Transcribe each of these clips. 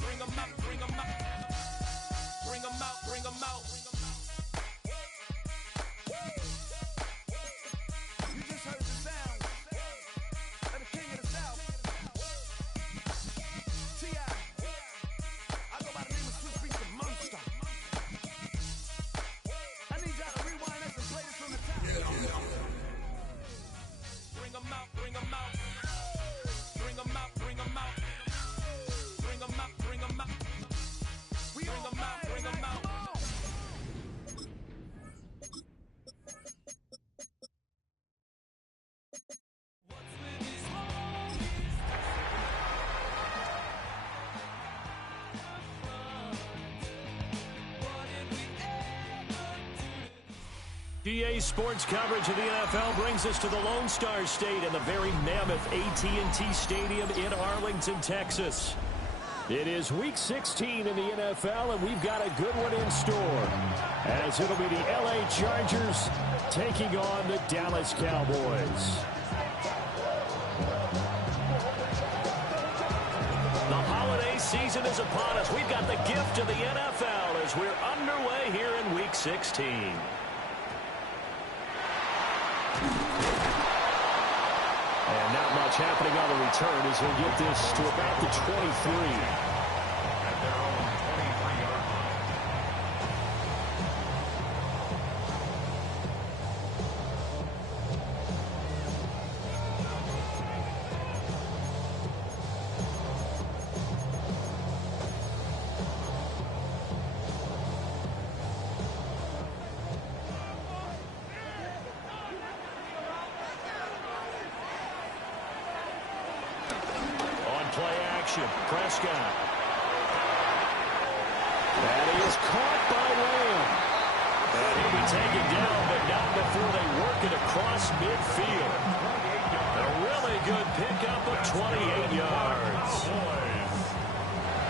Bring 'em out, bring 'em out. Bring 'em out, bring 'em out. You just heard the sound of the king of the South. T.I. I go by the name of Swiss Beats the Monster. I need y'all to rewind this and play this from the top. Bring 'em out, bring 'em out. Bring 'em out, bring 'em out. Bring 'em out, bring 'em out. Bring 'em out, bring 'em out. GA Sports coverage of the NFL brings us to the Lone Star State and the very mammoth AT&T Stadium in Arlington, Texas. It is Week 16 in the NFL, and we've got a good one in store, as it'll be the LA Chargers taking on the Dallas Cowboys. The holiday season is upon us. We've got the gift of the NFL as we're underway here in Week 16. And not much happening on the return as he'll get this to about the 23. At their own 23-yard line. Play action. Prescott. And he is caught by Lamb. And he'll be taken down, but not before they work it across midfield. A really good pickup of 28 yards.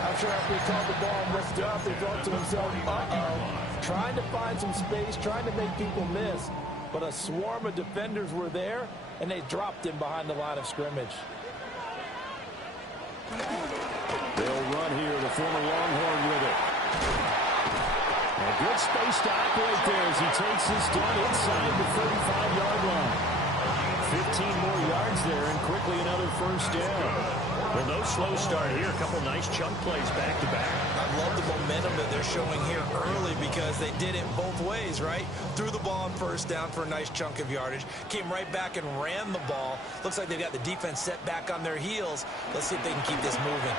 I'm sure after he caught the ball and whisked it up, he thought to himself, uh-oh. Trying to find some space, trying to make people miss. But a swarm of defenders were there, and they dropped him behind the line of scrimmage. They'll run here, the former Longhorn with it. A good space to operate there as he takes this down inside the 35-yard line. 15 more yards there and quickly another first down. Well, no slow start here. A couple nice chunk plays back-to-back. I love the momentum that they're showing here early because they did it both ways, right? Threw the ball on first down for a nice chunk of yardage. Came right back and ran the ball. Looks like they've got the defense set back on their heels. Let's see if they can keep this moving.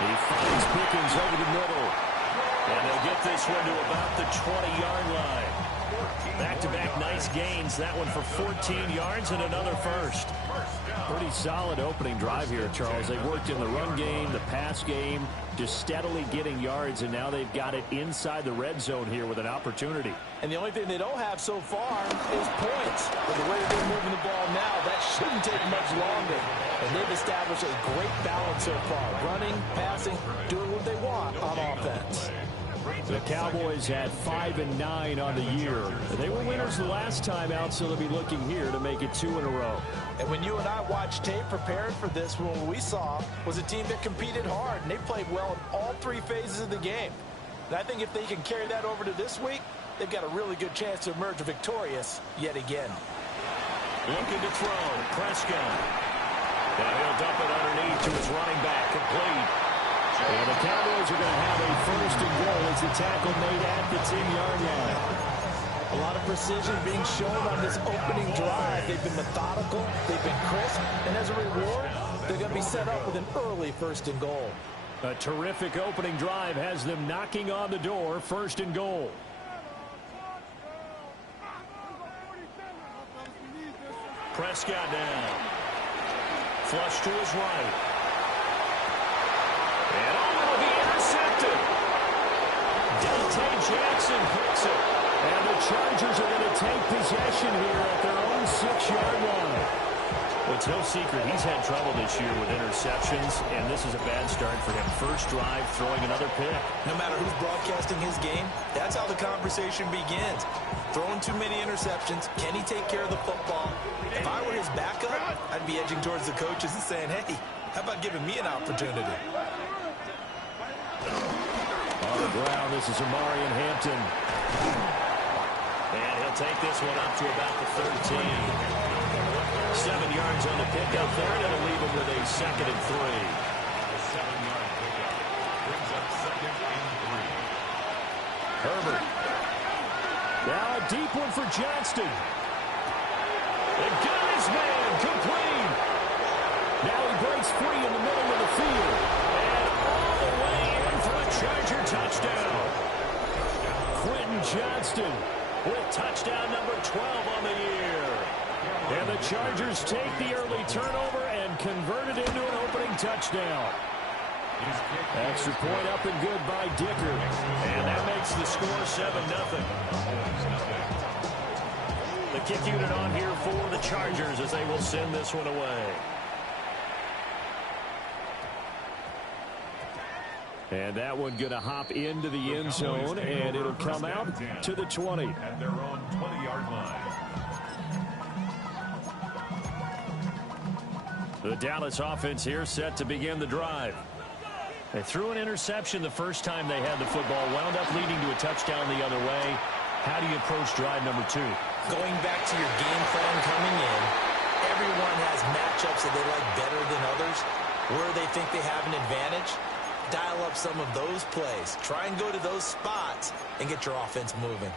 He finds Pickens over the middle. And they'll get this one to about the 20-yard line. Back-to-back nice gains. That one for 14 yards and another first. Pretty solid opening drive here, Charles. They worked in the run game, the pass game, just steadily getting yards, and now they've got it inside the red zone here with an opportunity. And the only thing they don't have so far is points. But the way they're moving the ball now, that shouldn't take much longer. And they've established a great balance so far. Running, passing, doing what they want on offense. The Cowboys had 5-9 on the year. They were winners the last time out, so they'll be looking here to make it 2 in a row. And when you and I watched tape preparing for this, what we saw was a team that competed hard, and they played well in all three phases of the game. And I think if they can carry that over to this week, they've got a really good chance to emerge victorious yet again. Looking to throw. Prescott. And he'll dump it underneath to his running back. Complete. And the Cowboys are going to have a first and goal as the tackle made at the 10-yard line. A lot of precision being shown on this opening drive. They've been methodical, they've been crisp, and as a reward, they're going to be set up with an early first and goal. A terrific opening drive has them knocking on the door, first and goal. Prescott down. Flush to his right. And it'll be intercepted. Dante Jackson picks it. And the Chargers are going to take possession here at their own 6-yard line. Well, it's no secret he's had trouble this year with interceptions, and this is a bad start for him. First drive, throwing another pick. No matter who's broadcasting his game, that's how the conversation begins. Throwing too many interceptions. Can he take care of the football? If I were his backup, I'd be edging towards the coaches and saying, hey, how about giving me an opportunity? On the ground, this is Amarian Hampton. And he'll take this one up to about the 13. 7 yards on the pickup there, and it'll leave him with a 2nd and 3. The 7-yard pickup brings up 2nd and 3. Herbert. Now a deep one for Johnston. They got his man complete. Now he breaks free in the middle of the field. And all the way in for a Charger touchdown. Quentin Johnston with touchdown number 12 on the year. And the Chargers take the early turnover and convert it into an opening touchdown. Extra point up and good by Dicker. And that makes the score 7-0. The kick unit on here for the Chargers as they will send this one away. And that one going to hop into the end zone, and it'll come out to the 20. At their own 20-yard line. The Dallas offense here set to begin the drive. They threw an interception the first time they had the football, wound up leading to a touchdown the other way. How do you approach drive number 2? Going back to your game plan coming in, everyone has matchups that they like better than others. Where they think they have an advantage, dial up some of those plays. Try and go to those spots and get your offense moving.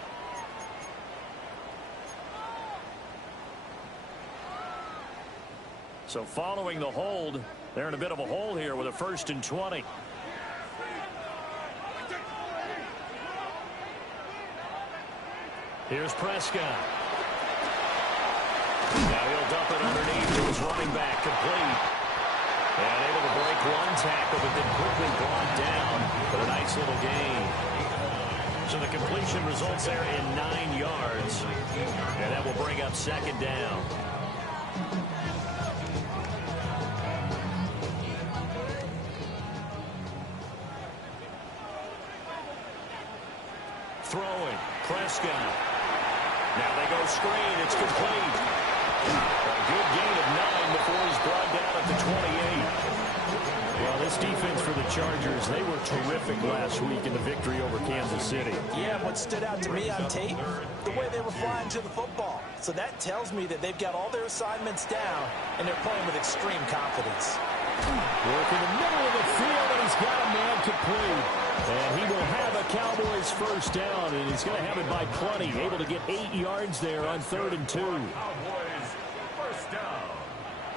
So following the hold, they're in a bit of a hole here with a 1st and 20. Here's Prescott. Now he'll dump it underneath to his running back, complete. And able to break one tackle, but then quickly brought down for a nice little gain. So the completion results there in 9 yards. And that will bring up 2nd down. Throwing, Prescott. Now they go screen, it's complete. A good gain of 9 before he's brought down at the 28. Well, this defense for the Chargers, they were terrific last week in the victory over Kansas City. Yeah, what stood out to me on tape, the way they were flying to the football. So that tells me that they've got all their assignments down, and they're playing with extreme confidence. Work in the middle of the field, and he's got a man complete. And he will have a Cowboys 1st down, and he's going to have it by plenty. Able to get 8 yards there on 3rd and 2. Cowboys 1st down.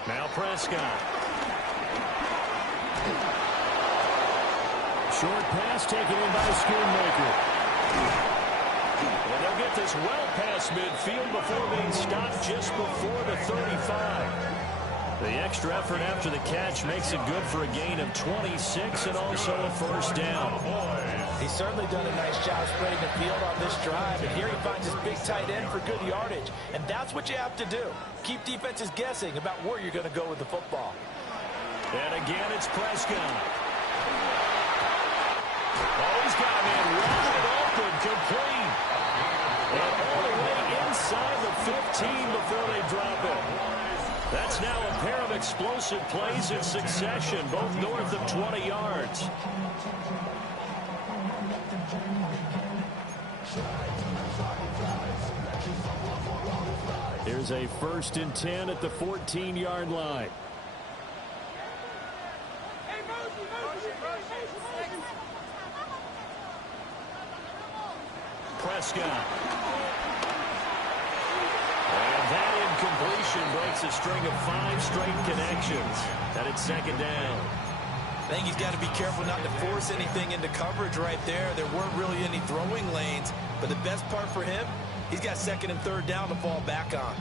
Now Prescott. Short pass taken in by Schoonmaker. And they'll get this well past midfield before being stopped just before the 35. The extra effort after the catch makes it good for a gain of 26 and also a 1st down. He's certainly done a nice job spreading the field on this drive, and here he finds his big tight end for good yardage. And that's what you have to do. Keep defenses guessing about where you're going to go with the football. And again, it's Prescott. Oh, he's got a man wide open, complete. And all the way inside the 15 before they drop it. That's now a pair of explosive plays in succession, both north of 20 yards. Here's a 1st and 10 at the 14-yard line. Prescott. And that incompletion breaks a string of 5 straight connections. And it's 2nd down. I think he's got to be careful not to force anything into coverage right there. There weren't really any throwing lanes. But the best part for him, he's got 2nd and 3rd down to fall back on.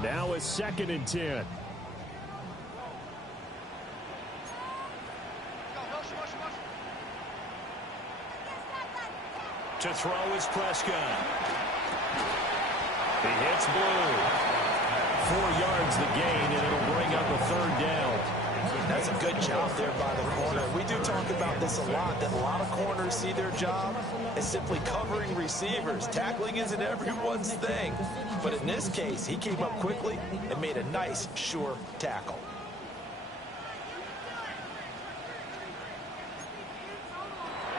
Now a 2nd and 10. To throw is Prescott. He hits blue. 4 yards the gain, and it'll bring up a 3rd down. That's a good job there by the corner. We do talk about this a lot, that a lot of corners see their job as simply covering receivers. Tackling isn't everyone's thing. But in this case, he came up quickly and made a nice, sure tackle.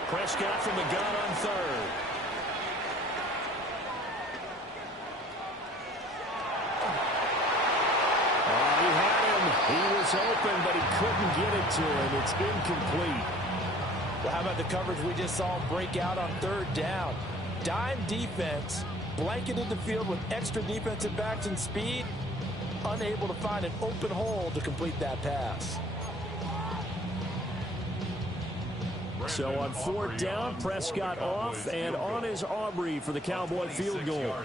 Prescott from the gun on third. He had him. He was open, but he couldn't get it to him. It's incomplete. Well, how about the coverage we just saw him break out on third down? Dime defense, blanketed the field with extra defensive backs and speed, unable to find an open hole to complete that pass. So on fourth down, Prescott off, and on is Aubrey for the Cowboy field goal.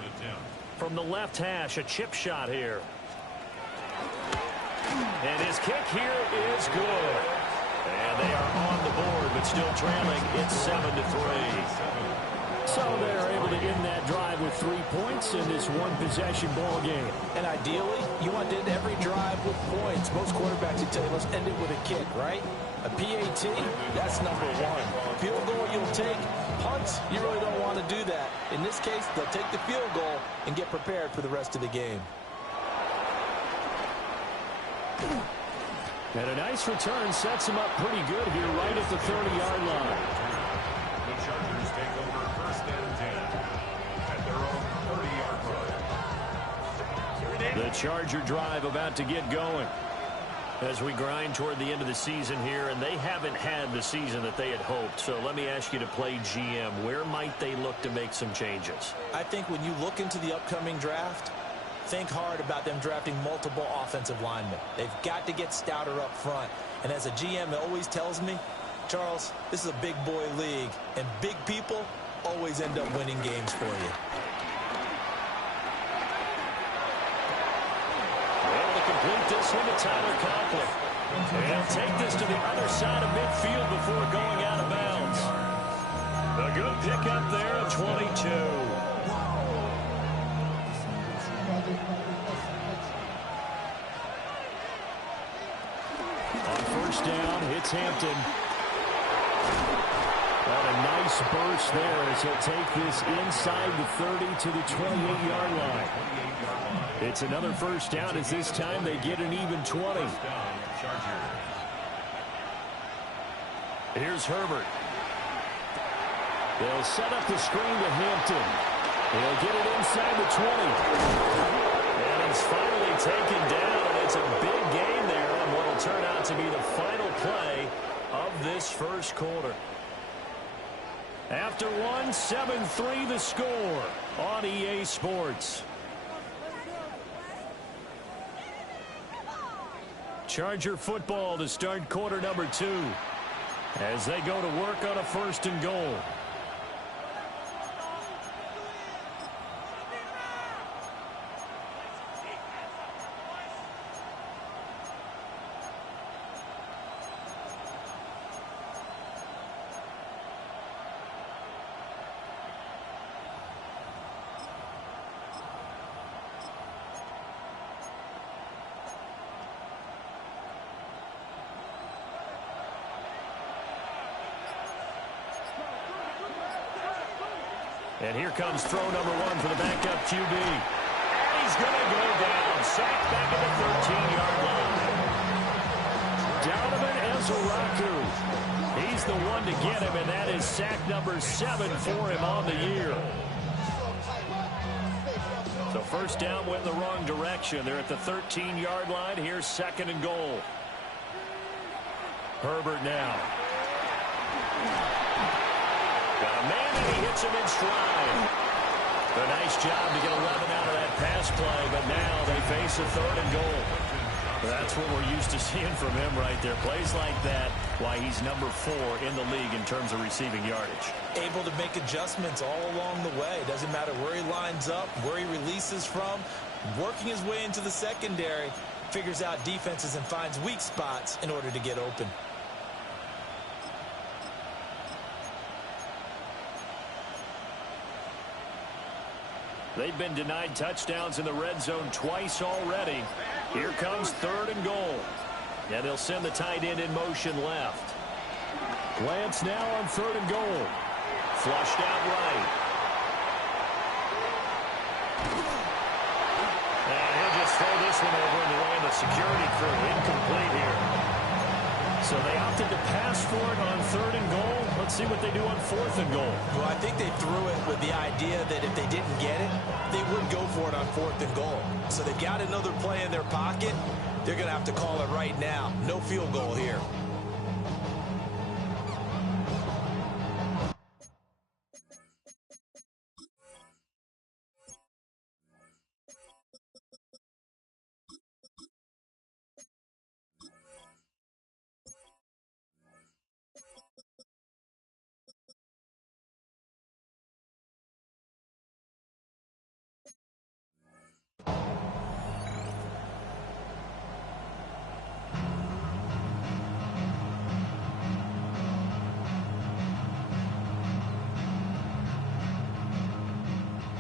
From the left hash, a chip shot here. And his kick here is good. And they are on the board, but still trailing. It's 7-3. So they're able to end that drive with 3 points in this one-possession ball game. And ideally, you want to end every drive with points. Most quarterbacks would tell you, let's end it with a kick, right? A PAT, that's number one. Field goal you'll take. Punts, you really don't want to do that. In this case, they'll take the field goal and get prepared for the rest of the game. And a nice return sets him up pretty good here right at the 30-yard line. The Chargers take over first and 10 at their own 30-yard line. The Charger drive about to get going as we grind toward the end of the season here, and they haven't had the season that they had hoped. So let me ask you to play GM. Where might they look to make some changes? I think when you look into the upcoming draft, think hard about them drafting multiple offensive linemen. They've got to get stouter up front. And as a GM always tells me, Charles, this is a big boy league, and big people always end up winning games for you. Able to complete this one to Tyler Conklin. And he'll take this to the other side of midfield before going out of bounds. A good pickup there of 22. On first down, it's Hampton. And a nice burst there as he'll take this inside the 30 to the 28-yard line. It's another first down as this time they get an even 20. Here's Herbert. They'll set up the screen to Hampton. He'll get it inside the 20. And he's finally taken down. It's a big gain there on what will turn out to be the final play of this first quarter. After one, 7-3 the score on EA Sports. Charger football to start quarter number 2 as they go to work on a first and goal. And here comes throw number 1 for the backup QB. And he's going to go down. Sacked back at the 13-yard line. Donovan Ezeraku. He's the one to get him, and that is sack number 7 for him on the year. So first down went in the wrong direction. They're at the 13-yard line. Here's second and goal. Herbert now. Got a man, and he hits him in stride. A nice job to get 11 out of that pass play, but now they face a third and goal. That's what we're used to seeing from him right there. Plays like that, why he's number 4 in the league in terms of receiving yardage. Able to make adjustments all along the way. Doesn't matter where he lines up, where he releases from. Working his way into the secondary, figures out defenses and finds weak spots in order to get open. They've been denied touchdowns in the red zone twice already. Here comes third and goal. And they'll send the tight end in motion left. Lance now on 3rd and goal. Flushed out right. And he'll just throw this one over in the way of the security crew. Incomplete here. So they opted to pass for it on 3rd and goal. Let's see what they do on 4th and goal. Well, I think they threw it with the idea that if they didn't get it, they would go for it on 4th and goal. So they've got another play in their pocket. They're going to have to call it right now. No field goal here.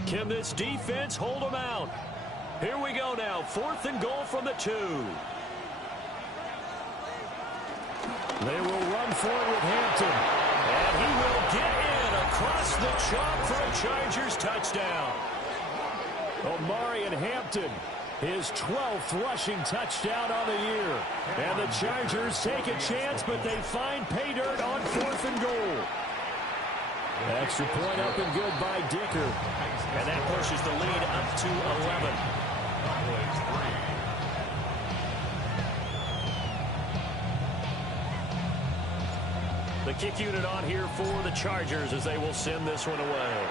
Can this defense hold them out? Here we go now. 4th and goal from the 2. They will run for it with Hampton. And he will get in across the chalk for a Chargers touchdown. Omarion Hampton, his 12th rushing touchdown on the year. And the Chargers take a chance, but they find pay dirt on 4th and goal. Extra point up and good by Dicker. And that pushes the lead up to 11. The kick unit on here for the Chargers as they will send this one away.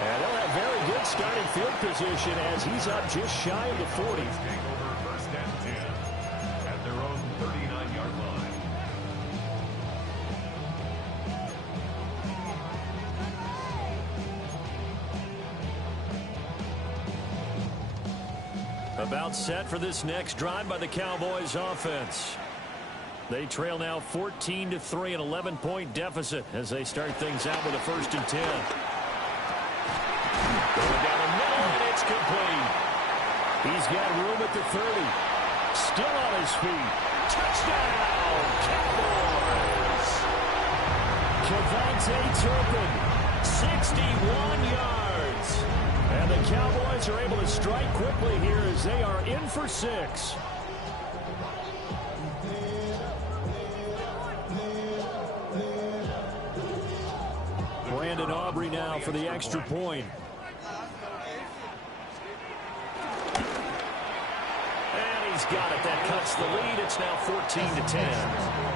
And they'll have very good starting field position as he's up just shy of the 40. Take over 1st and 10 at their own 39-yard line. About set for this next drive by the Cowboys offense. They trail now 14-3, an 11-point deficit as they start things out with a 1st and 10. Going down the middle, and it's complete. He's got room at the 30. Still on his feet. Touchdown, Cowboys! Kevontae Turpin, 61 yards. and the Cowboys are able to strike quickly here as they are in for 6. Brandon Aubrey now for the extra point. And he's got it. That cuts the lead. It's now 14-10.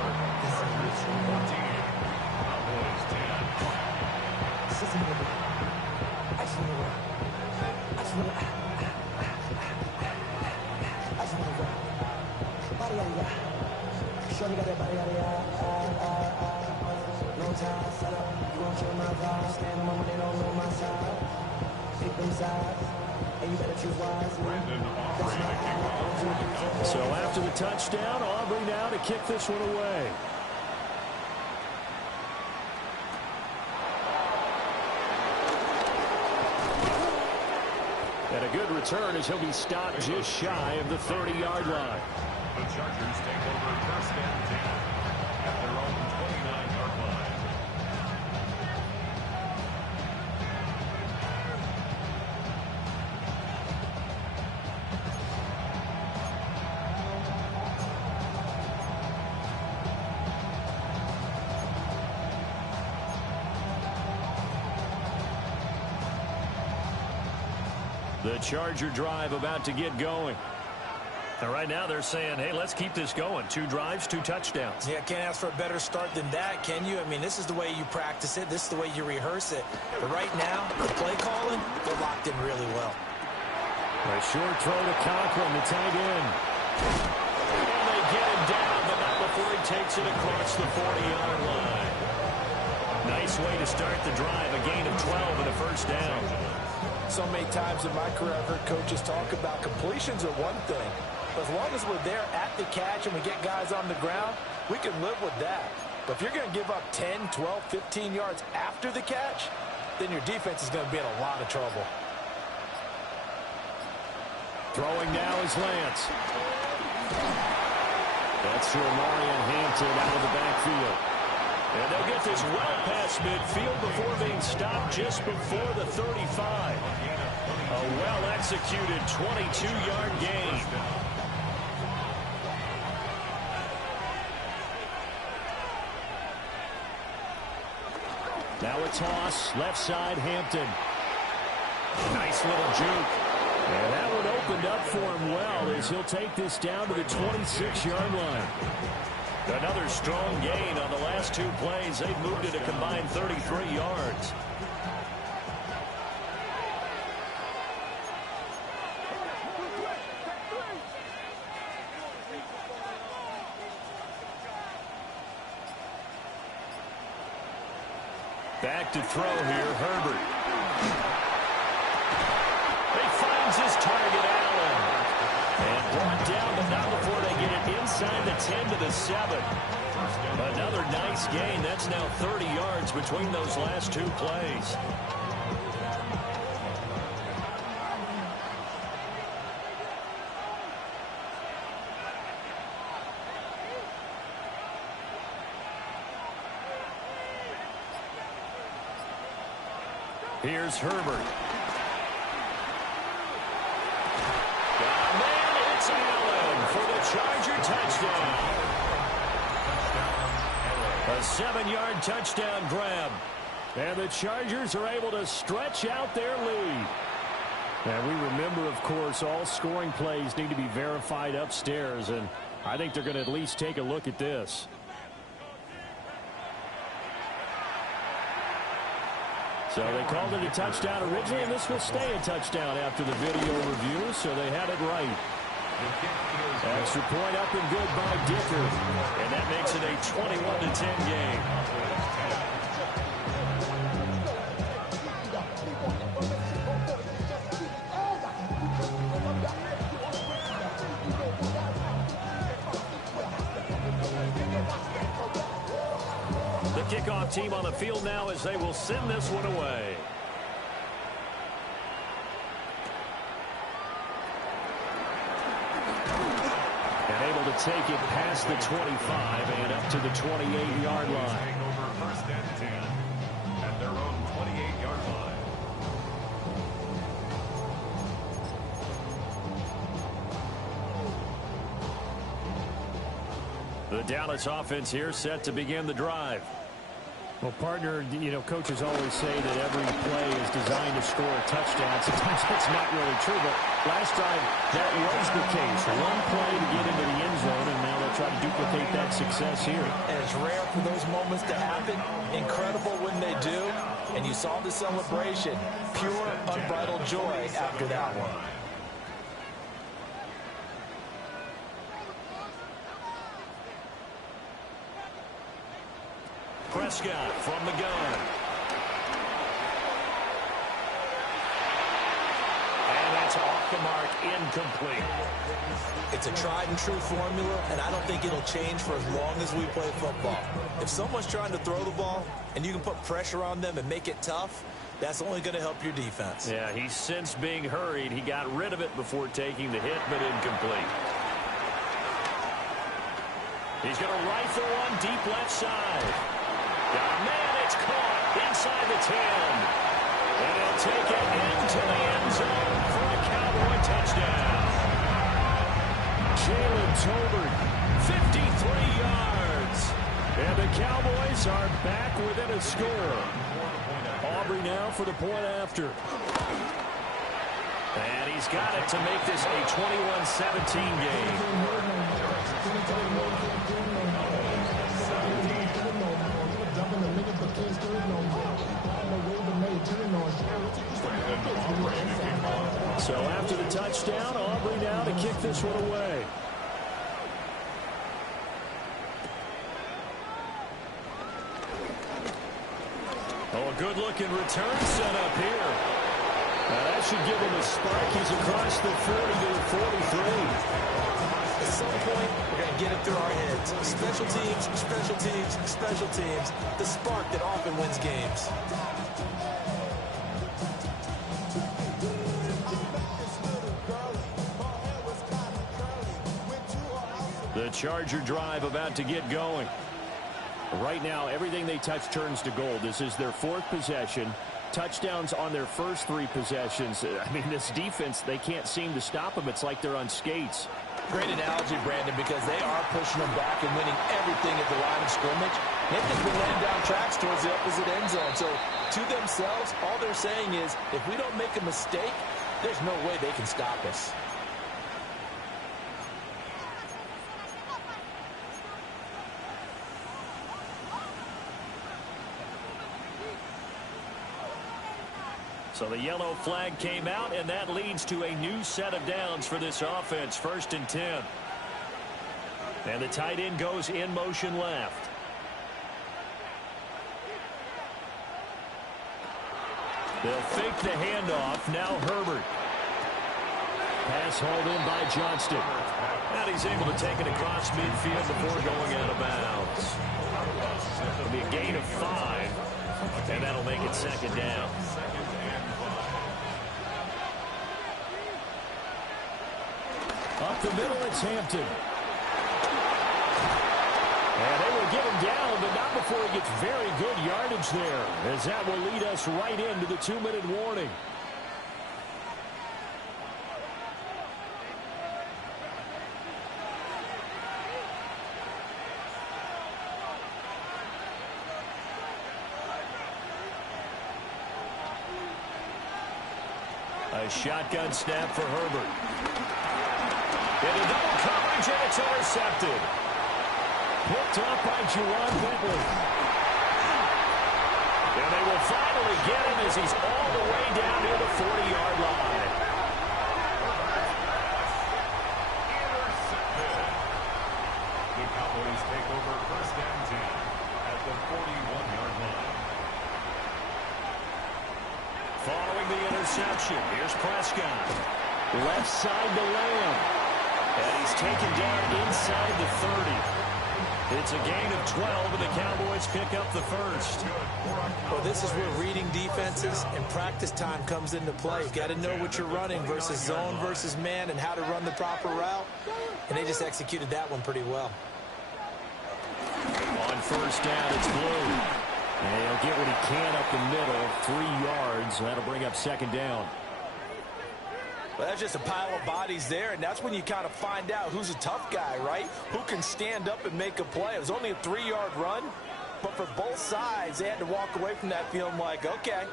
So after the touchdown, Aubrey now to kick this one away. And a good return as he'll be stopped just shy of the 30-yard line. The Chargers take over 1st and 10 at their own 29-yard line. The Charger drive about to get going. And right now they're saying, hey, let's keep this going. 2 drives, 2 touchdowns. Yeah, can't ask for a better start than that, can you? I mean, this is the way you practice it. This is the way you rehearse it. But right now, the play calling, they're locked in really well. A short throw to Conklin, the tight end. And they get him down, but not before he takes it across the 40-yard line. Nice way to start the drive. A gain of 12 and a 1st down. So many times in my career I've heard coaches talk about completions are one thing. But as long as we're there at the catch and we get guys on the ground, we can live with that. But if you're going to give up 10, 12, 15 yards after the catch, then your defense is going to be in a lot of trouble. Throwing now is Lance. That's to Omari and Hampton out of the backfield. And they'll get this well past midfield before being stopped just before the 35. A well-executed 22-yard gain. Now a toss, left side, Hampton. Nice little juke. And that one opened up for him well as he'll take this down to the 26-yard line. Another strong gain on the last two plays. They've moved it a combined 33 yards. Back to throw here, Herbert. He finds his target, Allen. And brought down, but not before they get it inside the 10 to the 7. Another nice gain. That's now 30 yards between those last two plays. Here's Herbert. Man, it's Allen for the Charger touchdown. A 7-yard touchdown grab. And the Chargers are able to stretch out their lead. And we remember, of course, all scoring plays need to be verified upstairs. And I think they're going to at least take a look at this. So they called it a touchdown originally, and this will stay a touchdown after the video review, so they had it right. Extra point up and good by Dicker. And that makes it a 21-10 game. The kickoff team on the field now as they will send this one away. And able to take it past the 25 and up to the 28-yard line. Over first and 10 at their own 28-yard line. The Dallas offense here set to begin the drive. Well, partner, you know, coaches always say that every play is designed to score a touchdown. Sometimes that's not really true, but last time that was the case. One play to get into the end zone, and now they'll try to duplicate that success here. And it's rare for those moments to happen. Incredible when they do. And you saw the celebration. Pure, unbridled joy after that one. Prescott from the gun. And that's off the mark, incomplete. It's a tried and true formula, and I don't think it'll change for as long as we play football. If someone's trying to throw the ball and you can put pressure on them and make it tough, that's only going to help your defense. Yeah, he's since being hurried. He got rid of it before taking the hit, but incomplete. He's going to rifle one deep left side. Man, it's caught inside the 10. And he'll take it into the end zone for a Cowboy touchdown. Jalen Tolbert, 53 yards. And the Cowboys are back within a score. Aubrey now for the point after. And he's got it to make this a 21-17 game. So after the touchdown, Aubrey now to kick this one away. Oh, a good-looking return set up here. Now that should give him a spark. He's across the 40 to the 43. At some point, we're going to get it through our heads. Special teams, special teams, special teams. The spark that often wins games. The Charger drive about to get going. Right now, everything they touch turns to gold. This is their 4th possession. Touchdowns on their first 3 possessions. I mean, this defense, they can't seem to stop them. It's like they're on skates. Great analogy, Brandon, because they are pushing them back and winning everything at the line of scrimmage. They've just been laying down tracks towards the opposite end zone. So to themselves, all they're saying is, if we don't make a mistake, there's no way they can stop us. So the yellow flag came out, and that leads to a new set of downs for this offense. 1st and 10. And the tight end goes in motion left. They'll fake the handoff. Now Herbert. Pass hauled in by Johnston. And he's able to take it across midfield before going out of bounds. It'll be a gain of 5, and that'll make it 2nd down. Up the middle, it's Hampton. And they will get him down, but not before he gets very good yardage there, as that will lead us right into the 2-minute warning. A shotgun snap for Herbert. Into double coverage, and it's intercepted. Picked up by Juwan Bentley. And they will finally get him as he's all the way down near the 40-yard line. Intercepted. The Cowboys take over 1st and 10 at the 41-yard line. Following the interception, here's Prescott. Left side to Lamb. And he's taken down inside the 30. It's a gain of 12, and the Cowboys pick up the 1st. Well, this is where reading defenses and practice time comes into play. You've got to know what you're running versus zone versus man and how to run the proper route. And they just executed that one pretty well. On 1st down, it's Blue. And he'll get what he can up the middle, 3 yards. That'll bring up 2nd down. Well, that's just a pile of bodies there, and that's when you kind of find out who's a tough guy, right? Who can stand up and make a play. It was only a 3-yard run, but for both sides, they had to walk away from that feeling like, okay,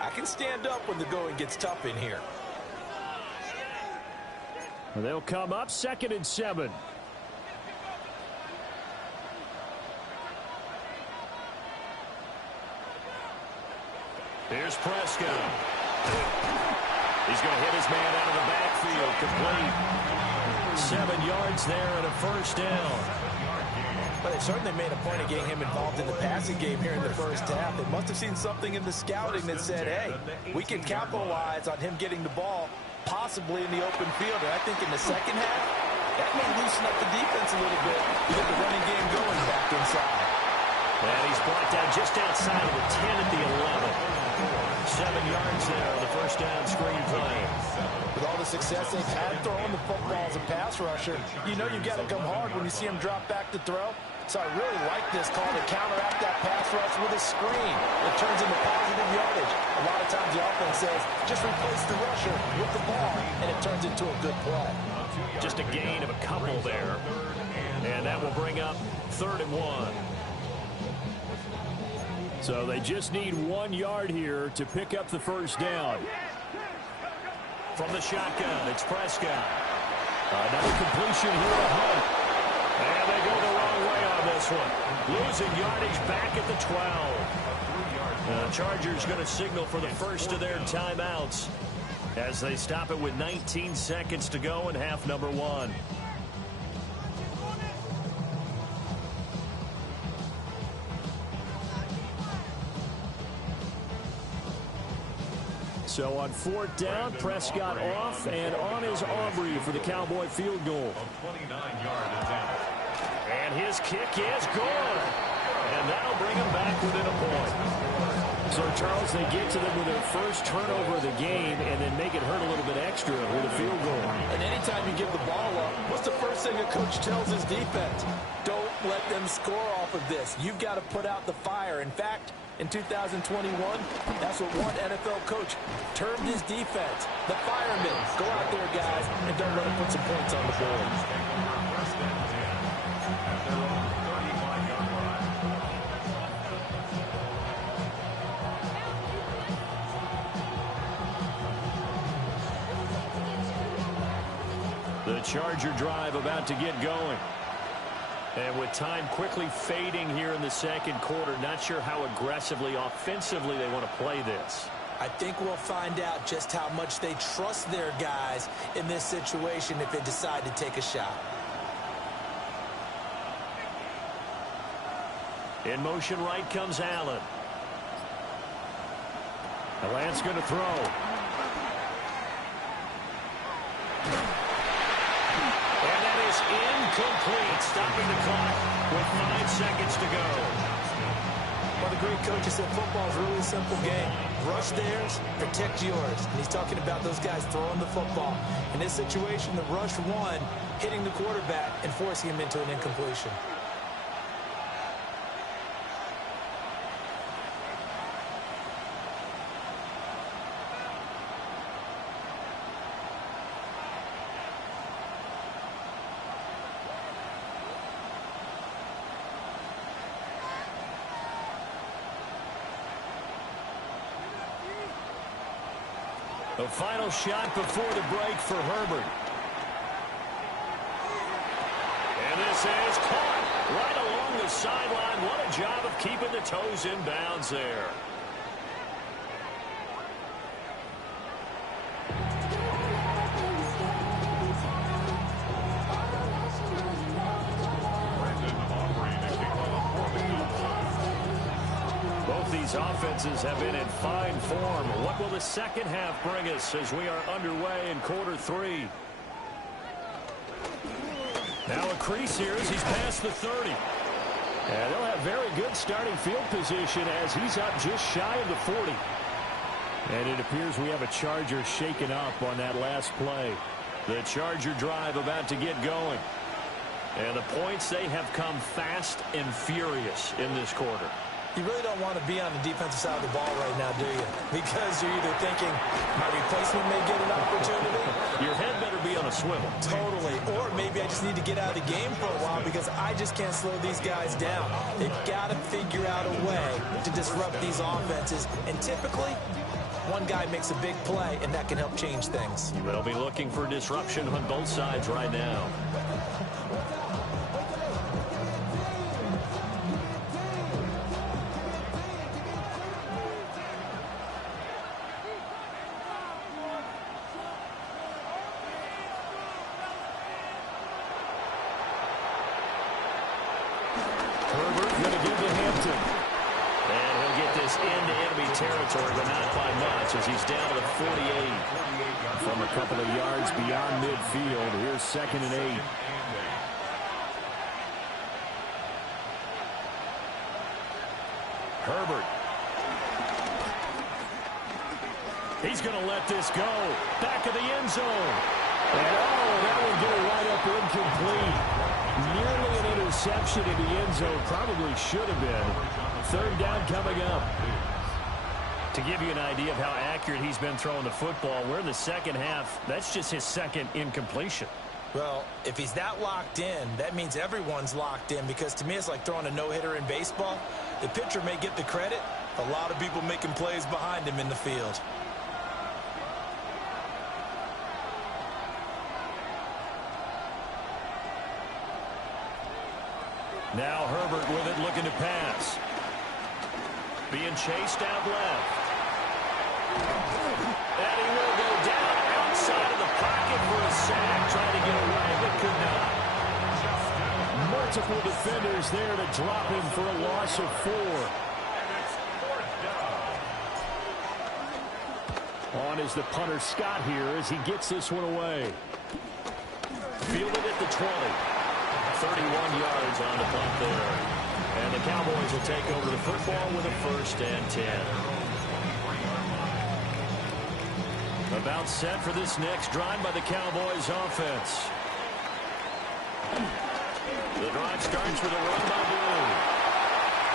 I can stand up when the going gets tough in here. They'll come up 2nd and 7. Here's Prescott. He's going to hit his man out of the backfield, complete. 7 yards there and a 1st down. But they certainly made a point of getting him involved in the passing game here in the 1st half. They must have seen something in the scouting that said, hey, we can capitalize on him getting the ball possibly in the open field. And I think in the 2nd half, that may loosen up the defense a little bit to get the running game going back inside. And he's brought down just outside of the 10 at the 11. 7 yards there on the 1st down screen play. With all the success they've had throwing the football as a pass rusher, you know you've got to come hard when you see him drop back to throw. So I really like this call to counteract that pass rush with a screen that turns into positive yardage. A lot of times the offense says, just replace the rusher with the ball, and it turns into a good play. Just a gain of a couple there. And that will bring up 3rd and 1. So they just need 1 yard here to pick up the 1st down. From the shotgun, it's Prescott. Another completion here to Hunt. And they go the wrong way on this one. Losing yardage back at the 12. The Chargers going to signal for the first of their timeouts as they stop it with 19 seconds to go in half number 1. So on 4th down, Prescott off and on his Aubrey for the Cowboy field goal. 29-yard attempt. And his kick is good. And that'll bring him back within a point. So, Charles, they get to them with their first turnover of the game and then make it hurt a little bit extra with a field goal. And anytime you give the ball up, what's the first thing a coach tells his defense? Don't let them score off of this. You've got to put out the fire. In fact, in 2021, that's what one NFL coach termed his defense, the firemen. Go out there, guys, and don't let them put some points on the board. The Charger drive about to get going. And with time quickly fading here in the second quarter, not sure how aggressively, offensively they want to play this. I think we'll find out just how much they trust their guys in this situation if they decide to take a shot. In motion right comes Allen. Allen's going to throw. Incomplete, stopping the clock with 5 seconds to go. Well, the great coach said football is really a simple game. Rush theirs, protect yours. And he's talking about those guys throwing the football. In this situation, the rush one, hitting the quarterback and forcing him into an incompletion. The final shot before the break for Herbert. And this is caught right along the sideline. What a job of keeping the toes in bounds there. These offenses have been in fine form. What will the second half bring us as we are underway in quarter 3? Now a crease here as he's past the 30. And they'll have very good starting field position as he's up just shy of the 40. And it appears we have a Charger shaken up on that last play. The Charger drive about to get going. And the points, they have come fast and furious in this quarter. You really don't want to be on the defensive side of the ball right now, do you? Because you're either thinking, my replacement may get an opportunity. Your head better be on a swivel. Totally. Or maybe I just need to get out of the game for a while because I just can't slow these guys down. They've got to figure out a way to disrupt these offenses. And typically, one guy makes a big play, and that can help change things. They'll be looking for disruption on both sides right now. Territory, but not by much as he's down to the 48. From a couple of yards beyond midfield, here's 2nd and 8. Herbert. He's going to let this go. Back of the end zone. And that one getting right up incomplete. Nearly an interception in the end zone. Probably should have been. 3rd down coming up. To give you an idea of how accurate he's been throwing the football, we're in the second half. That's just his 2nd incompletion. Well, if he's that locked in, that means everyone's locked in because to me it's like throwing a no-hitter in baseball. The pitcher may get the credit. A lot of people making plays behind him in the field. Now Herbert with it, looking to pass. Being chased out left. And he will go down outside of the pocket for a sack. Trying to get away, but could not. Multiple defenders there to drop him for a loss of 4. On is the punter Scott here as he gets this one away. Fielded at the 20. 31 yards on the punt there. And the Cowboys will take over the football with a 1st and 10. About set for this next drive by the Cowboys offense. The drive starts with a run by Blue.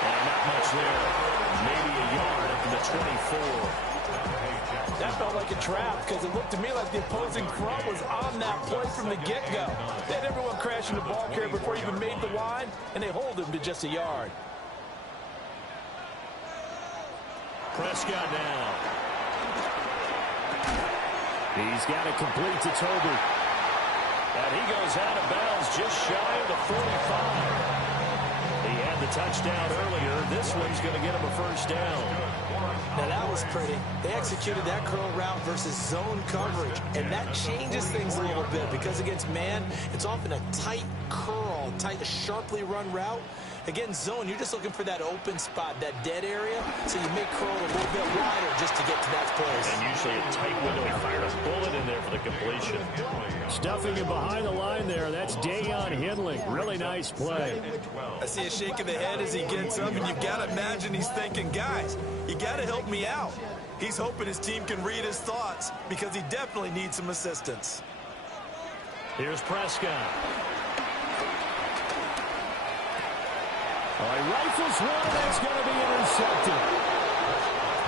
And not much there. Maybe a yard up to the 24. That felt like a trap because it looked to me like the opposing front was on that play from the get-go. They had everyone crashing the ball carrier before he even made the line, and they hold him to just a yard. Prescott down. He's got it complete to Tolbert. And he goes out of bounds just shy of the 45. He had the touchdown earlier. This one's going to get him a first down. Now that was pretty. They executed that curl route versus zone coverage, and that changes things a little bit because against man, it's often a tight curl, sharply run route. Against zone, you're just looking for that open spot, that dead area, so you make curl a little bit wider just to get to that place. And usually a tight window. He fired a bullet in there for the completion. Stuffing him behind the line there. That's Dayon Henley. Really nice play. I see a shake of the head as he gets up, and you've got to imagine he's thinking, guys, you got to help me out. He's hoping his team can read his thoughts because he definitely needs some assistance. Here's Prescott. He rifles one, that's going to be intercepted.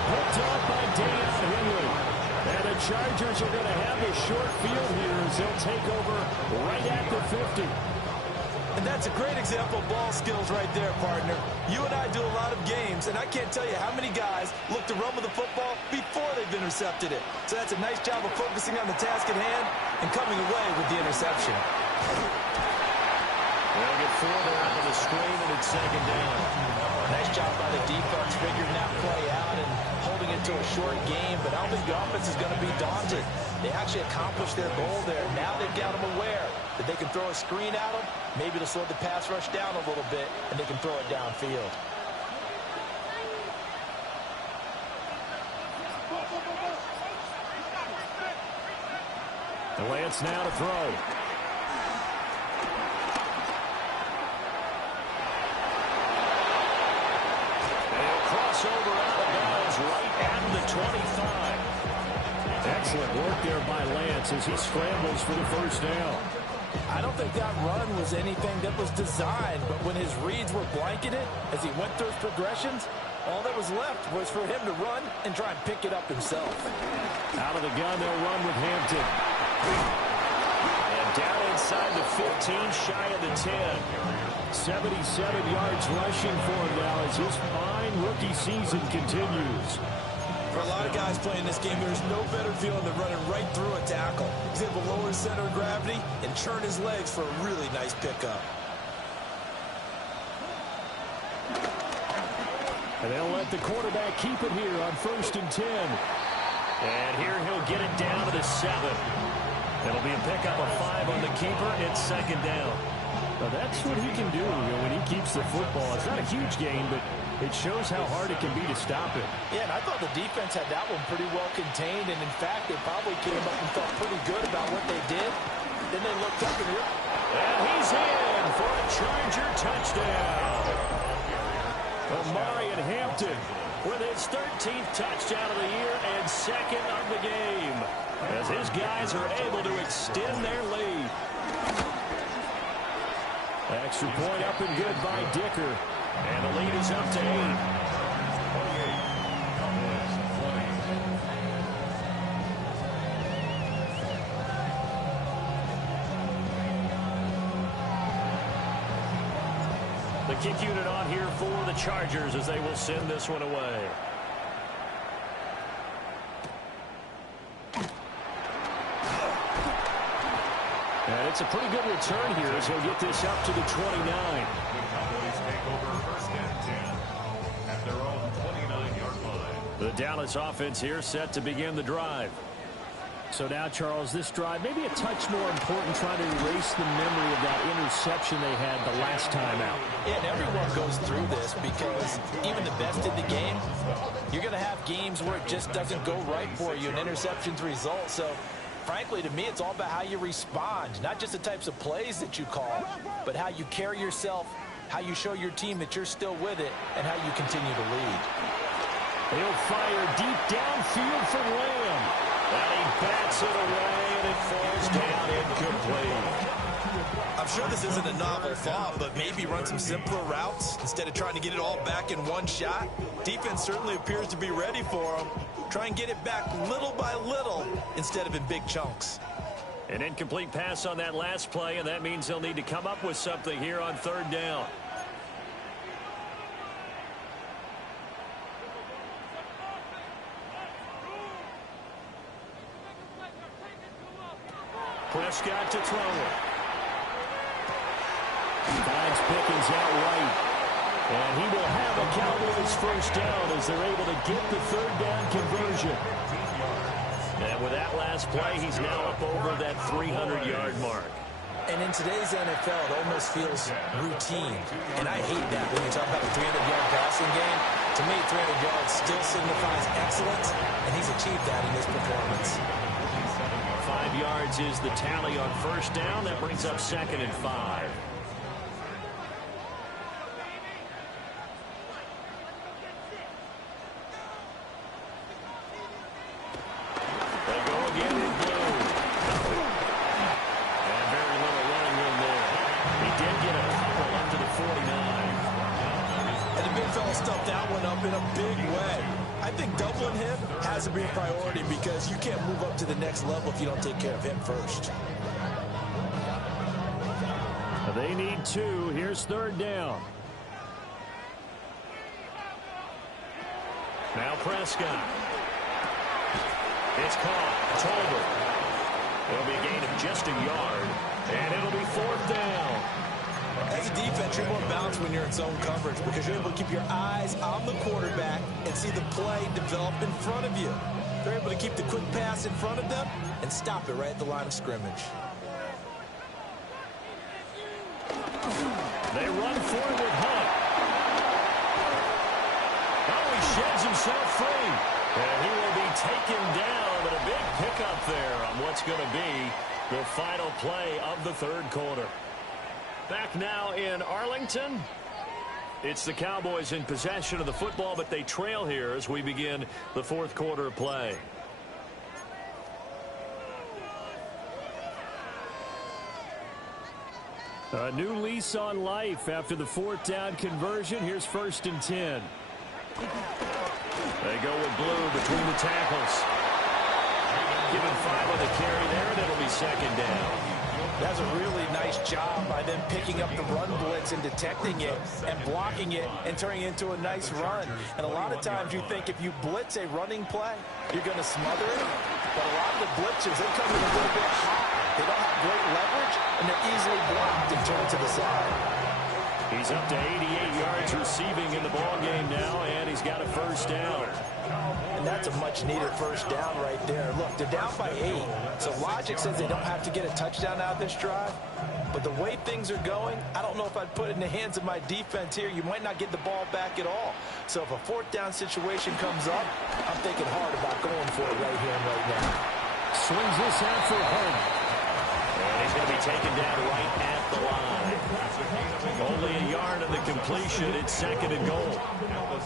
Picked off by Dayon Henley. And the Chargers are going to have a short field here as they'll take over right at the 50. And that's a great example of ball skills right there, partner. You and I do a lot of games, and I can't tell you how many guys look to run with the football before they've intercepted it. So that's a nice job of focusing on the task at hand and coming away with the interception. They'll get 4 there out of the screen, and it's second down. Nice job by the defense figuring that play out and holding it to a short game, but I don't think the offense is going to be daunted. They actually accomplished their goal there. Now they've got them aware that they can throw a screen at them, maybe to slow the pass rush down a little bit, and they can throw it downfield. The Lance now to throw. Over out of bounds right at the 25. Excellent work there by Lance as he scrambles for the first down. I don't think that run was anything that was designed, but when his reads were blanketed as he went through his progressions, all that was left was for him to run and try and pick it up himself. Out of the gun, they'll run with Hampton. And down inside the 15, shy of the 10. 77 yards rushing for him now as his fine rookie season continues. For a lot of guys playing this game, there's no better feeling than running right through a tackle. He's able to lower his center of gravity and churn his legs for a really nice pickup. And they'll let the quarterback keep it here on 1st and 10. And here he'll get it down to the 7. It'll be a pickup of 5 on the keeper. It's second down. Well, that's what he can do when he keeps the football. It's not a huge gain, but it shows how hard it can be to stop it. Yeah, and I thought the defense had that one pretty well contained, and in fact, they probably came up and felt pretty good about what they did. Then they looked up and he's in for a Charger touchdown. Omari and Hampton with his 13th touchdown of the year and second of the game, as his guys are able to extend their lead. Extra point up and good by Dicker. And the lead is up to 8. The kick unit on here for the Chargers as they will send this one away. And it's a pretty good return here as he'll get this up to the 29. The Cowboys take over 1st and 10 at their own 29-yard line. The Dallas offense here set to begin the drive. So now, Charles, this drive maybe a touch more important, trying to erase the memory of that interception they had the last time out. Yeah, and everyone goes through this because even the best in the game, you're going to have games where it just doesn't go right for you, and interceptions result. So, frankly, to me, it's all about how you respond, not just the types of plays that you call, but how you carry yourself, how you show your team that you're still with it, and how you continue to lead. He'll fire deep downfield from Lamb. And he bats it away, and it falls down incomplete. I'm sure this isn't a novel thought, but maybe run some simpler routes instead of trying to get it all back in one shot. Defense certainly appears to be ready for him. Try and get it back little by little instead of in big chunks. An incomplete pass on that last play, and that means they'll need to come up with something here on third down. Prescott to throw it. Finds Pickens out right. And he will have a Cowboys first down as they're able to get the third down conversion. And with that last play, he's now up over that 300-yard mark. And in today's NFL, it almost feels routine. And I hate that when you talk about a 300-yard passing game. To me, 300 yards still signifies excellence, and he's achieved that in this performance. 5 yards is the tally on first down. That brings up 2nd and 5. They go again in blue. And very little running room there. He did get a couple up to the 49. And the big fella stuffed that one up in a big way. I think doubling him has to be a priority because you can't move up to the next level if you don't take care of him first. They need 2. Here's third down. Now Prescott. It's caught. Tolbert. It'll be a gain of just a yard. And it'll be 4th down. As a defense, you're more balanced when you're in zone coverage because you're able to keep your eyes on the quarterback and see the play develop in front of you. They're able to keep the quick pass in front of them and stop it right at the line of scrimmage. They run forward with Hunt. Oh, he sheds himself free. And he will be taken down, but a big pickup there on what's going to be the final play of the third quarter. Back now in Arlington. It's the Cowboys in possession of the football, but they trail here as we begin the fourth quarter of play. A new lease on life after the 4th down conversion. Here's 1st and 10. They go with blue between the tackles. Give him 5 on the carry there, and it'll be 2nd down. That's a really nice job by them picking up the run blitz and detecting it and blocking it and turning it into a nice run. And a lot of times you think if you blitz a running play, you're going to smother it. But a lot of the blitzers, they come in a little bit hot. They don't have great leverage, and they're easily blocked and turned to the side. He's up to 88 yards receiving in the ballgame now, and he's got a first down. And that's a much-needed first down right there. Look, they're down by 8, so logic says they don't have to get a touchdown out of this drive. But the way things are going, I don't know if I'd put it in the hands of my defense here. You might not get the ball back at all. So if a 4th down situation comes up, I'm thinking hard about going for it right here and right now. Swings this out for Hunt. And he's going to be taken down right at the line. Only a yard of the completion. It's 2nd and goal.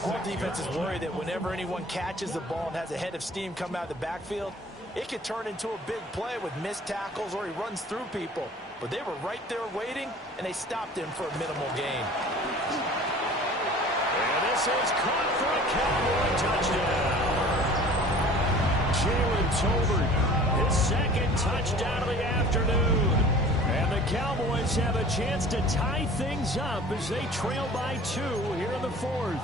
All defenses worry that whenever anyone catches the ball and has a head of steam come out of the backfield, it could turn into a big play with missed tackles or he runs through people. But they were right there waiting, and they stopped him for a minimal gain. And this is caught for a Cowboy touchdown. Jalen Tolbert, his 2nd touchdown of the afternoon. And the Cowboys have a chance to tie things up as they trail by 2 here in the 4th.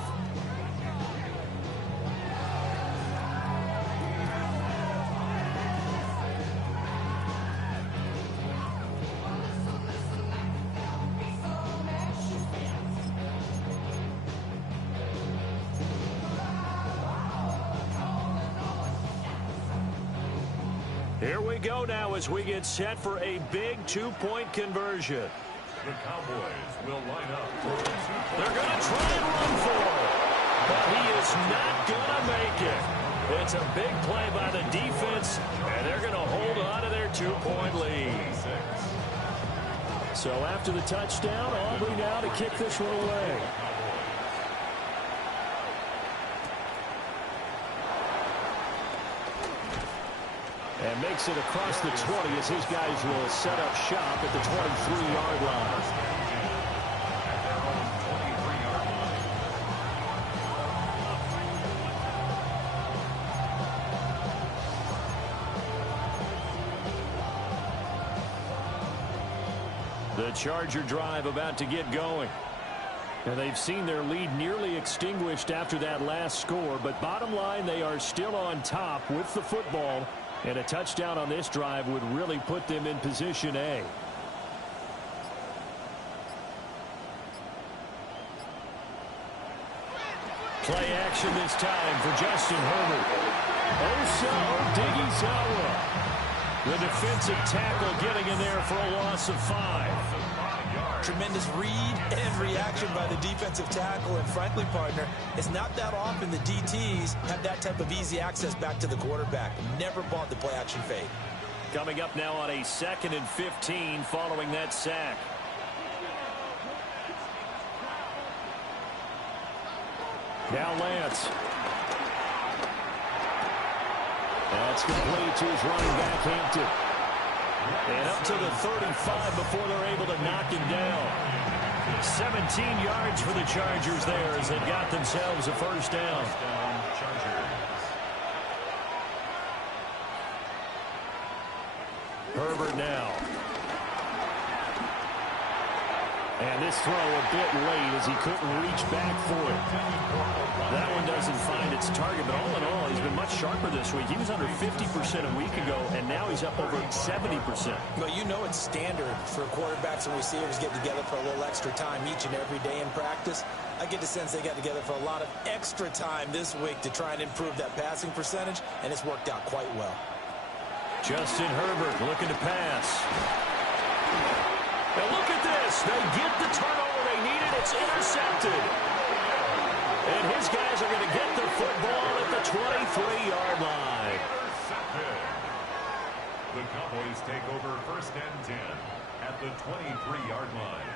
Here we go now as we get set for a big 2-point conversion. The Cowboys will line up for a 2-point. They're going to try and run for it, but he is not going to make it. It's a big play by the defense, and they're going to hold on to their 2-point lead. So after the touchdown, Aubrey now to kick this one away. And makes it across the 20 as his guys will set up shop at the 23-yard line. The Charger drive about to get going. And they've seen their lead nearly extinguished after that last score. But bottom line, they are still on top with the football. And a touchdown on this drive would really put them in position A. Play action this time for Justin Herbert. Osa Odighizuwa. The defensive tackle getting in there for a loss of 5. Tremendous read and reaction by the defensive tackle. And frankly, partner, it's not that often the DTs have that type of easy access back to the quarterback. Never bought the play action fade. Coming up now on a 2nd and 15 following that sack. Now Lance. That's complete to his running back, Hampton. And up to the 35 before they're able to knock him down. 17 yards for the Chargers there as they've got themselves a first down. Herbert now. And this throw a bit late as he couldn't reach back for it. That one doesn't find its target, but all in all, he's been much sharper this week. He was under 50% a week ago, and now he's up over 70%. Well, you know it's standard for quarterbacks and receivers get together for a little extra time each and every day in practice. I get the sense they got together for a lot of extra time this week to try and improve that passing percentage, and it's worked out quite well. Justin Herbert looking to pass. Now look at this. They get the turnover they needed. It's intercepted. And his guys are going to get the football at the 23-yard line. The Cowboys take over 1st and 10 at the 23-yard line.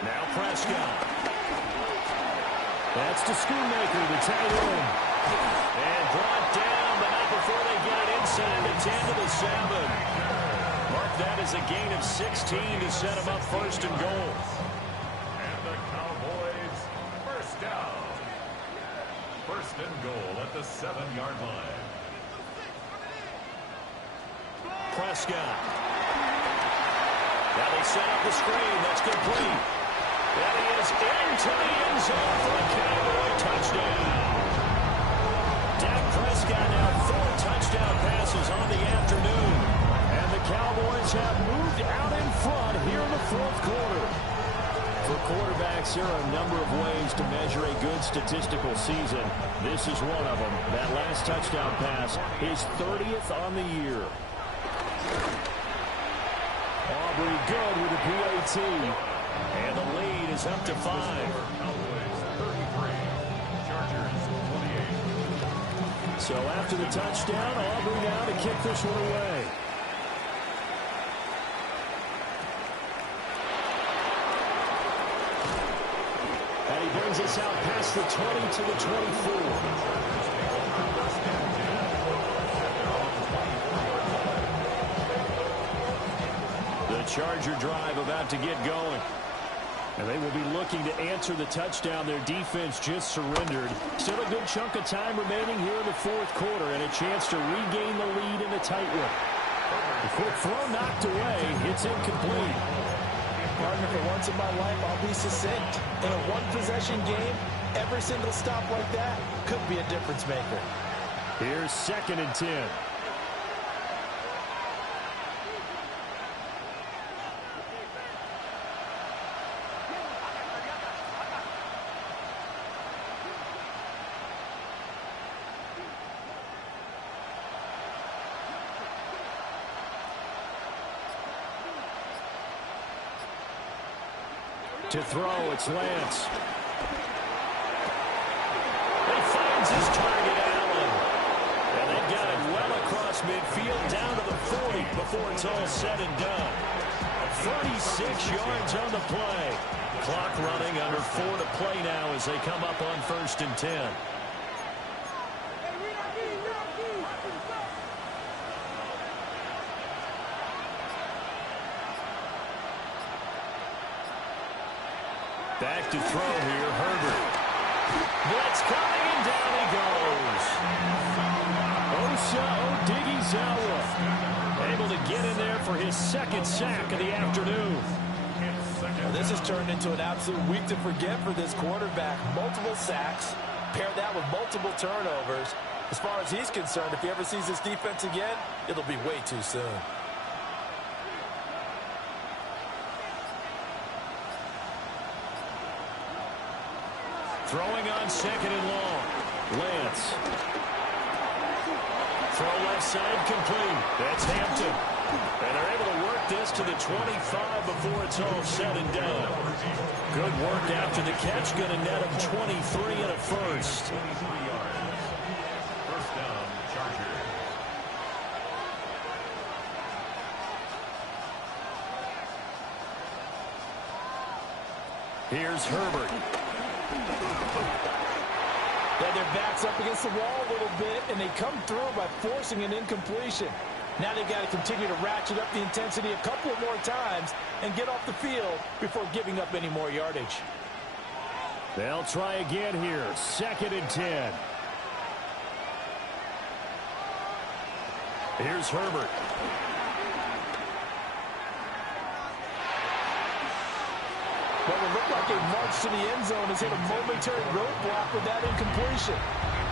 Now Prescott. That's to Schoonmaker, the tight end. And brought down, but not before they get it inside the 10 to the 7. Mark that as a gain of 16 to set them up 1st and goal. And the Cowboys first down. 1st and goal at the 7-yard line. Prescott. Now they set up the screen. That's complete. And he is into the end zone for a Cowboy touchdown. Dak Prescott now 4 touchdown passes on the afternoon. And the Cowboys have moved out in front here in the 4th quarter. For quarterbacks, there are a number of ways to measure a good statistical season. This is one of them. That last touchdown pass, his 30th on the year. Aubrey good with the PAT. And the lead is up to 5. Cowboys 33, Chargers 28. So after the touchdown, Aubrey now to kick this one away. And he brings us out past the 20 to the 24. Charger drive about to get going. And they will be looking to answer the touchdown their defense just surrendered. Still a good chunk of time remaining here in the 4th quarter and a chance to regain the lead in a tight one. The quick throw knocked away. It's incomplete. Partner, for once in my life, I'll be succinct. In a one-possession game, every single stop like that could be a difference maker. Here's 2nd and 10. To throw, it's Lance. He finds his target. it's all said and done. 36 yards on the play. Clock running, under 4 to play now as they come up on 1st and 10. Back to throw here, Herbert. Blitz coming, and down he goes. Osa Odighizuwa able to get in there for his 2nd sack of the afternoon. Well, this has turned into an absolute week to forget for this quarterback. Multiple sacks, pair that with multiple turnovers. As far as he's concerned, if he ever sees this defense again, it'll be way too soon. Throwing on 2nd and long. Lance. Throw left side complete. That's Hampton. And they're able to work this to the 25 before it's all said and done. Good work after the catch. Going to net him 23 and a first. 23 yards. First down, Chargers. Here's Herbert. Yeah, their back's up against the wall a little bit, and they come through by forcing an incompletion. Now they've got to continue to ratchet up the intensity a couple more times and get off the field before giving up any more yardage. They'll try again here. 2nd and 10. Here's Herbert. Well, it looked like a march to the end zone has hit a momentary roadblock with that incompletion.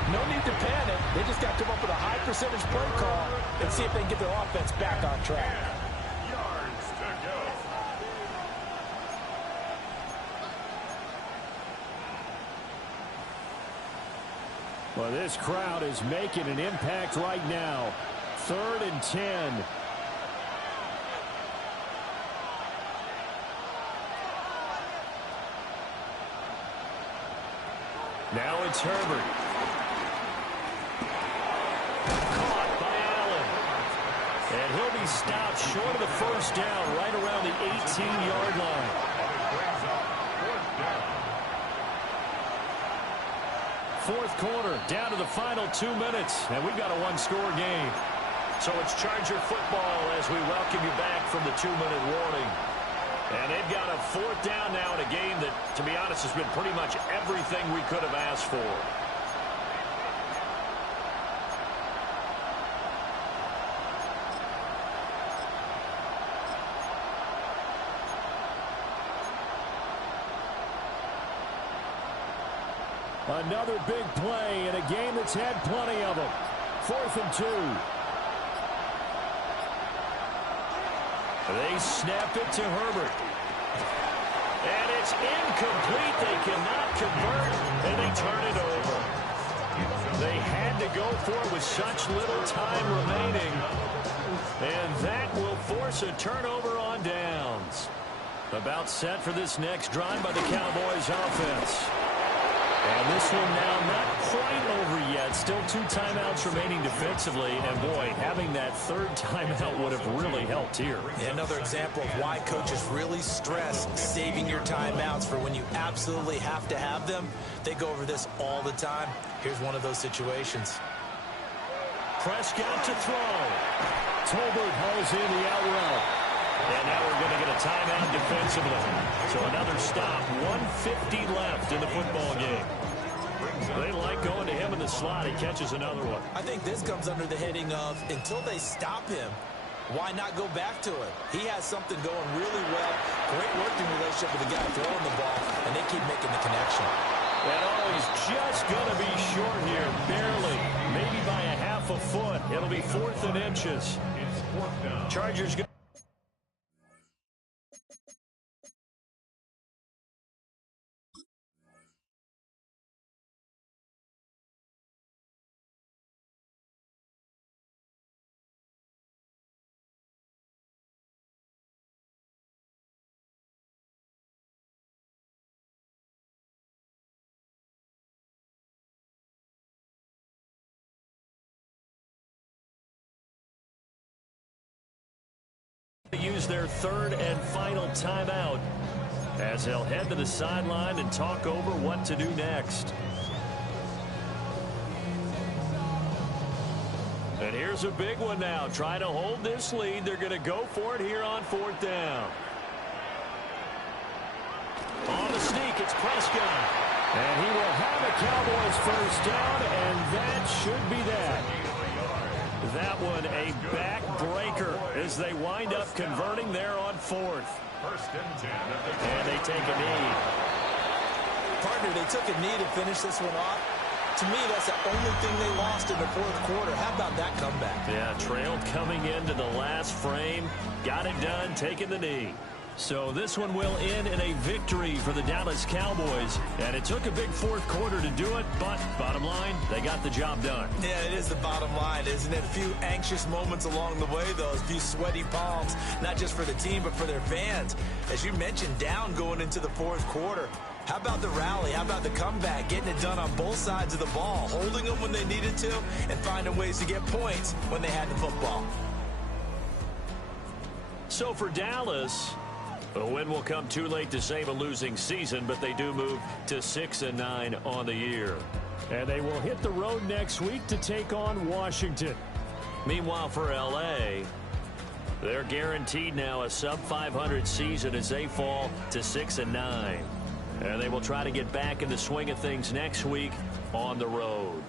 No need to panic. They just got to come up with a high percentage play call and see if they can get their offense back on track. Yards to go. Well, this crowd is making an impact right now. 3rd and 10. Now it's Herbert. Caught by Allen. And he'll be stopped short of the first down right around the 18-yard line. Fourth quarter, down to the final 2 minutes, and we've got a one-score game. So it's Charger football as we welcome you back from the 2-minute warning. And they've got a 4th down now in a game that, to be honest, has been pretty much everything we could have asked for. Another big play in a game that's had plenty of them. 4th and 2. They snap it to Herbert. And it's incomplete. They cannot convert, and they turn it over. They had to go for it with such little time remaining. And that will force a turnover on downs. About set for this next drive by the Cowboys offense. And this one now not quite over yet. Still 2 timeouts remaining defensively. And, boy, having that 3rd timeout would have really helped here. Another example of why coaches really stress saving your timeouts for when you absolutely have to have them. They go over this all the time. Here's one of those situations. Prescott to throw. Tolbert hauls in the out route. And now we're going to get a timeout defensively. So another stop. 1:50 left in the football game. They like going to him in the slot. He catches another one. I think this comes under the heading of until they stop him, why not go back to it? He has something going really well. Great working relationship with the guy throwing the ball, and they keep making the connection. And he's just going to be short here, barely, maybe by a half a foot. It'll be 4th and inches. It's 4th down. Chargers use their third and final timeout as they'll head to the sideline and talk over what to do next. And here's a big one now. Trying to hold this lead. They're going to go for it here on 4th down. On the sneak, it's Prescott. And he will have a Cowboys first down, and that should be that. That one a backbreaker as they wind up converting there on 4th. First and 10. And they take a knee. Partner, they took a knee to finish this one off. To me, that's the only thing they lost in the 4th quarter. How about that comeback? Yeah, trailed coming into the last frame. Got it done, taking the knee. So this one will end in a victory for the Dallas Cowboys. And it took a big 4th quarter to do it, but bottom line, they got the job done. Yeah, it is the bottom line, isn't it? A few anxious moments along the way, though. A few sweaty palms, not just for the team, but for their fans. As you mentioned, down going into the 4th quarter. How about the rally? How about the comeback? Getting it done on both sides of the ball, holding them when they needed to, and finding ways to get points when they had the football. So for Dallas, a win will come too late to save a losing season, but they do move to 6-9 on the year. And they will hit the road next week to take on Washington. Meanwhile, for L.A., they're guaranteed now a sub-500 season as they fall to 6-9. And they will try to get back in the swing of things next week on the road.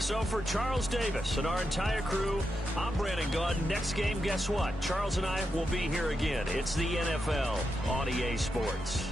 So for Charles Davis and our entire crew, I'm Brandon Gaudin. Next game, guess what? Charles and I will be here again. It's the NFL on EA Sports.